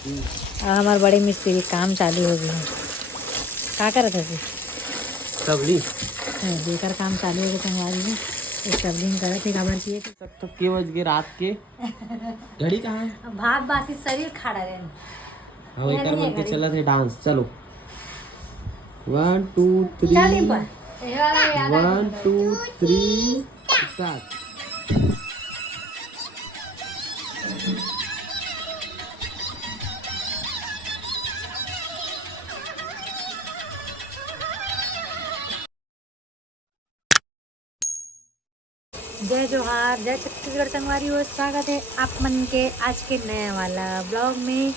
हमारे बड़े मिस्त्री काम चालू हो गया। क्या कर रहा था? सबली बेकार काम चालू हो गया संगवारी में। तो सबलिंग करे थे खबर चाहिए तो के बज गए रात के। घड़ी कहाँ है? भात बासी शरीर खड़ा रहे। हाँ एक मन के चला थे डांस। चलो 1 2 3 1 2 3 स्टार्ट। जय जोहार, जय छत्तीसगढ़ संगवारी हो। स्वागत है आप मन के आज के नए वाला ब्लॉग में।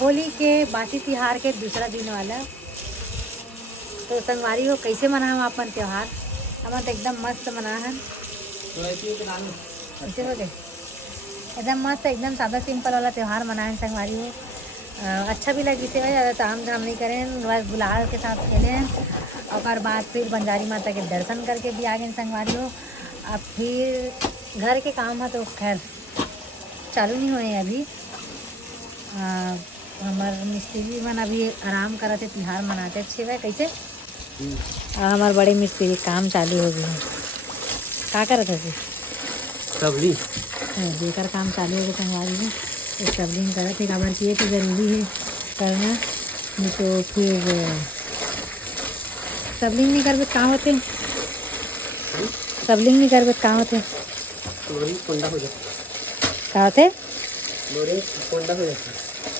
होली के बासी तिहार के दूसरा दिन वाला। तो संगवारी हो कैसे मनाओ अपन त्योहार? हम तो एकदम मस्त मना है। कैसे हो गए? एकदम मस्त, एकदम सादा सिंपल वाला त्यौहार मनाए संगवारी हो। अच्छा भी लगी से ज़्यादा ताम झाम नहीं करें, बस गुलाल के साथ खेलें और बाद फिर बंजारी माता के दर्शन करके भी आ गए संगवारी हो। अब फिर घर के काम है तो खैर चालू नहीं हुए अभी। हमारे मिस्त्री मन अभी आराम करते, तिहार मनाते अच्छे भाई कैसे। हमारे बड़े मिस्त्री काम चालू हो गया। क्या कर रहा था? सबली बेकार काम चालू हो गया संगवारी में। तो सबलिंग करे थे खबर चाहिए तो ज़रूरी है करना, नहीं तो फिर सबलिंग नहीं करबे कहाँ होते। सबलिंग नहीं करबे कहाँ होते। लोरी कोंडा हो जाता। क्या होते? लोरी कोंडा हो जाता।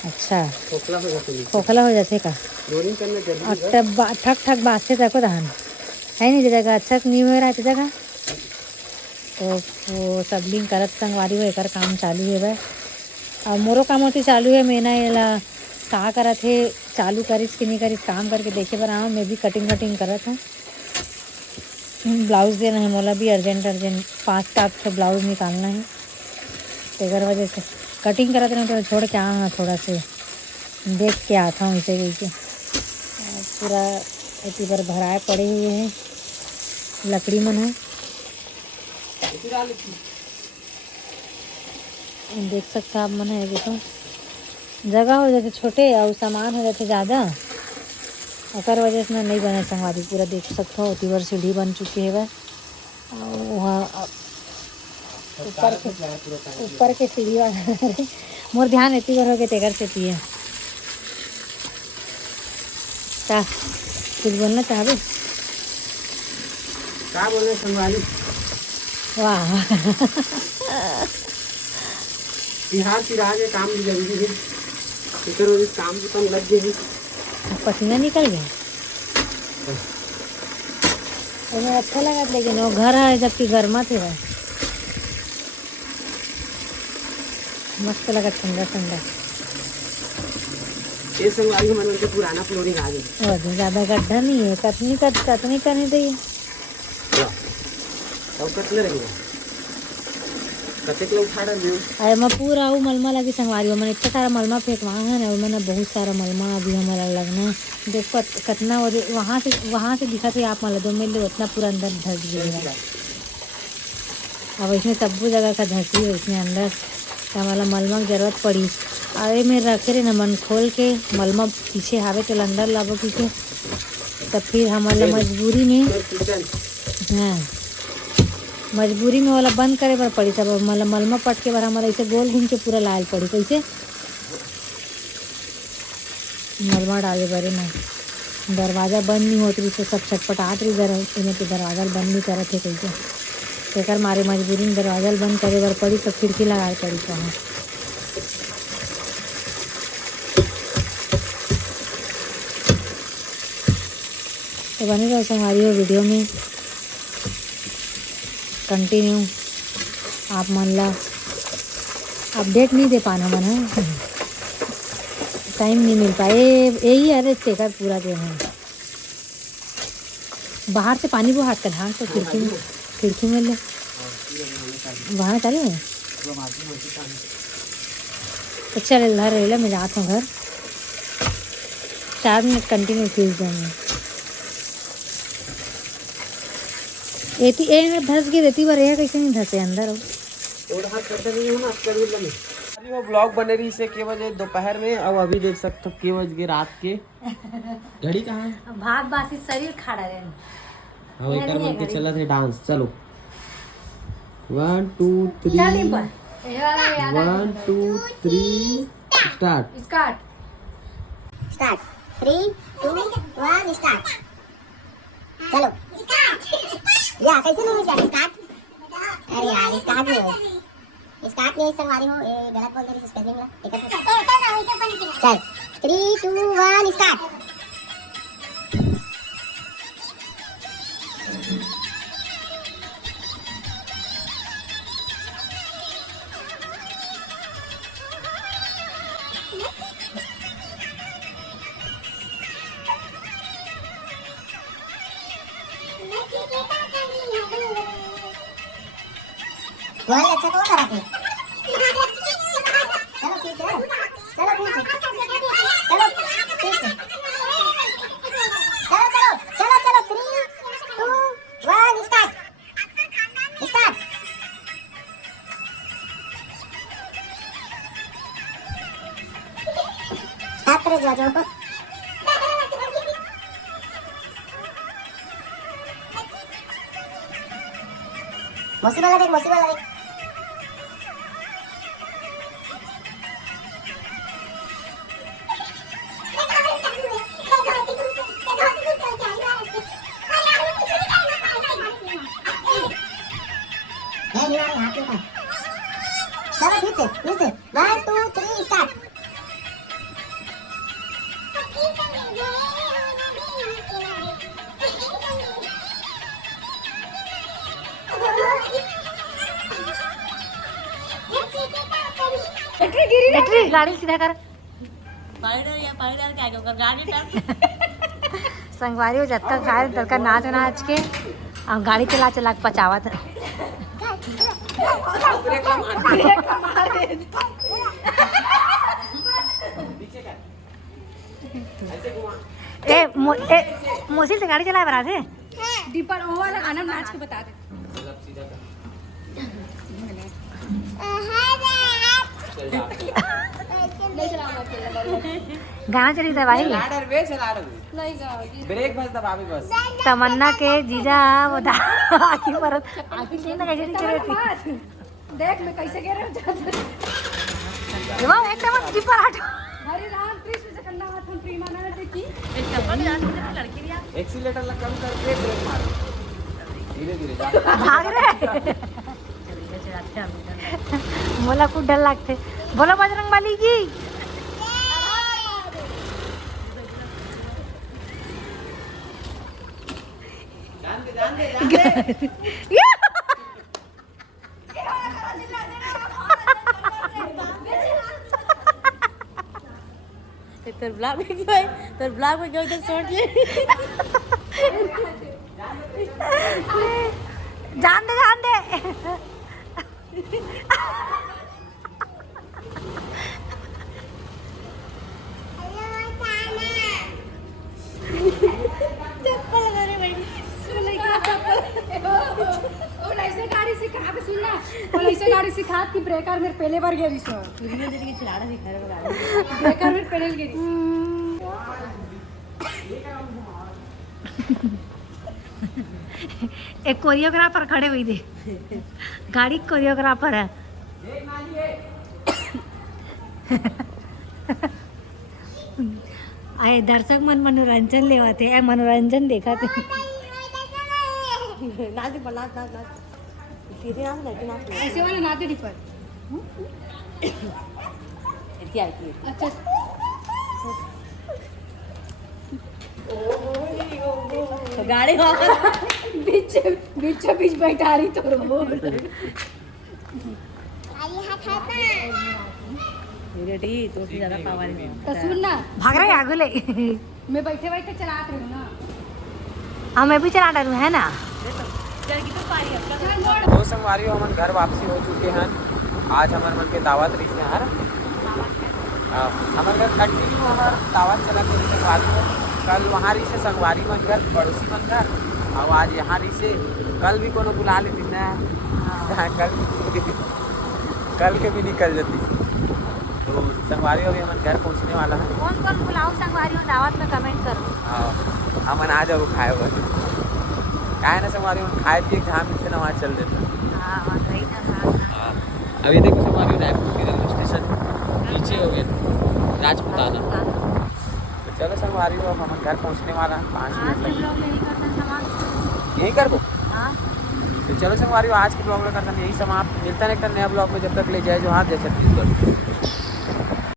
अच्छा, खोखला हो जाता है। खोखला हो जाते का? लोरी करना जरूरी और है। तब ठक ठक बाजते तको दहन है नहीं जगह अच्छा नहीं हो रहा है जगह। तो वो सबलिंग करत संगवारी हो, एक काम चालू है भाई। और मोरो काम होती चालू है। मैं ना ये का करत है, चालू करिस कि नहीं करिस काम करके देखे बनाओ। मैं भी कटिंग करत हूँ। ब्लाउज़ देना है मोला भी अर्जेंट 5 तो ब्लाउज़ निकालना है। तेगर वजह से कटिंग करत रहे तो छोड़ के हाँ थोड़ा से देख के आता हूँ इसे के। पूरा इतनी बार भराए पड़े हुए हैं, लकड़ी मन है। देख सकते आप मन है, देखो जगह हो जाते छोटे और सामान हो जाते ज़्यादा, और वजह से नहीं बने संगवारी। पूरा देख सकते हो उतनी बार सीढ़ी बन चुकी है वह। और वहाँ ऊपर के सीढ़ी वाला मोर ध्यान इतनी बार हो गए तेगर से पिए। क्या कुछ बोलना चाहबे? क्या बोल रहे संगवारी? वाह तिहार तिरा के काम भी जरूरी है। इधर उधर काम तो कम लग गए। पसीना निकल गया। मुझे अच्छा लगा, लेकिन वो घर है जबकि गर्मा थे वह मस्त लगा, ठंडा ठंडा। ये संगवारी मन के पुराना फ्लोरिंग आ गई। और ज़्यादा गड्ढा नहीं है, कतनी करनी चाहिए। तब कतले रहेगा कते के उठा रहे हो। अरे मैं पूरा वो मलमा लगी संगवारी हो। मैंने इतना सारा मलमा फेंकवा है ना, मैंने बहुत सारा मलमा अभी हमारा लगना। देखो कितना वहाँ से दिखा थे आप मतलब 2 मिल उतना पूरा अंदर धस गया। अब इसमें सब जगह का धसी है इसमें अंदर, तो हमारा मलमा की जरूरत पड़ी। अरे मैं रखे रहे न मन खोल के मलमा पीछे हावे तो अंदर लाबो पीछे, तब फिर हमारा मजबूरी में, हाँ मजबूरी में वाला बंद करे पर पड़ी। तब मतलब मलमा पट के बार हमारा ऐसे गोल घूम के पूरा लाल पड़ी। कैसे मलमा डाले बारे ना दरवाज़ा बंद नहीं होती तो सब छटपटाट रही जरा इन्हें, तो दरवाज़ा बंद नहीं करे थे कैसे। तेकर मारे मजबूरी में दरवाज़ा बंद करे बार पड़ी, तो खिड़की लगा पड़ी कहाँ। तो बनी रहो हमारी वो वीडियो में कंटिन्यू। आप मन ला अपडेट नहीं दे पाना मन है, टाइम नहीं मिल पाए यही। अरे तेकर पूरा दिन है बाहर से पानी वो हाथ का ढांक तो खिड़की में ले वहाँ चले हैं। तो चल इधर रह मैं जाता हूँ घर। 4 मिनट कंटिन्यू खींच देंगे। एती ए धस गई रहती बार, कैसे नहीं धसे अंदर। और हाथ करते नहीं हो ना, आप कर भी लगे। वो ब्लॉग बने रही से के बजे दोपहर में और अभी देख सकते हो के बज गए रात के। घड़ी कहाँ है? भात बासी शरीर खड़ा रहे। हाँ एक मन के चला थे डांस। चलो 1 2 3 1 2 3 स्टार्ट। Start 3 2 1 start. चलो या कैसे नहीं स्टार्ट? अरे यार स्टार्ट नहीं हुआ। स्टार्ट नहीं संगवारी हो, ये गलत बोल दे रही स्पेलिंग ला। चल 3 2 1 स्टार्ट। बहुत अच्छा तो करा थे। चलो ठीक है, चलो ठीक है, चलो ठीक है, चलो 3 2 1 स्टार्ट। छात्र जो मौसी वाला देख। चलो ठीक है, 1 2 3 स्टार्ट। बैटरी गाड़ी सीधा कर। संगवारी हो जत्ता खाए तड़का नाच नाच के और गाड़ी चला चला के पचावत। मोसी से गाड़ी चलाए बरा थे दीपक वो वाला गाना नाच के बता दे। गाना चली था भाई। ब्रेक बस दबावी बस। तमन्ना के जीजा वो आखी परत आखी से ना कैसे चले थी। देख मैं कैसे गिर रहा हूं। वाह एकदम दीपर हट। हरे राम कृष्ण जगन्नाथ हम प्रेमा ना देखी। एक्सीलेटर ला कम करके ब्रेक मारो। धीरे जा। भाग रहे। मोला को डर लगते। बोलो बजरंग बली की। जान दे। तोर ब्लॉग में क्यों इधर छोड़ ले। जान दे और ऐसे गाड़ी सिखा के सुनना। और ऐसे गाड़ी सिखा कि ब्रेकर में पहले बार गिरी सो। चलाना सिखा रहा ब्रेकर में पहले गिरी। एक कोरियोग्राफर खड़े हुई थी। गाड़ी कोरियोग्राफर है। आए दर्शक मन मनोरंजन लेवाते है। मनोरंजन देखा थे। नाच सीधे नाच ऐसे वाला ना दे दीपक। क्या अच्छा तो गाड़ी बीच बैठा रही तो रेडी तो ज्यादा पावर में तो सुन ना भाग रहे आगे ले। मैं बैठे चला रही हूँ ना। हाँ मैं भी चला डालू है ना। दो संगवारी हमारे घर वापसी हो चुके हैं। आज हमारे मन के दावत रही है यार। हमारे घर कंटिन्यू हमारे दावत चला के संगवारी में। कल वहाँ रही से संगवारी मन घर पड़ोसी मन घर और आज यहाँ रही से। कल भी कोनो बुला लेती ना। कल के भी निकल जाती। तो संगवारी अभी हम घर पहुँचने वाला है। कौन कौन बुलाओ संगवारी में दावत में कमेंट करो। हाँ हम आ जाओ खाए हुए काहे ना संगवारी में खाए पिए जहाँ मिलते ना वहाँ चल देते। हाँ वहाँ गई ना। हाँ अभी देखो संगवारी रायपुर की रेलवे स्टेशन नीचे हो गया राजपुताना। तो चलो संगवारी हो अब हम घर पहुँचने वाला है 5 मिनट लगेंगे। यही कर दो। हाँ तो चलो संगवारी आज के ब्लॉग में करता यही समाप्त। मिलता है एक नया ब्लॉग में, जब तक ले जाए जो हाथ जय छत्तीसगढ़।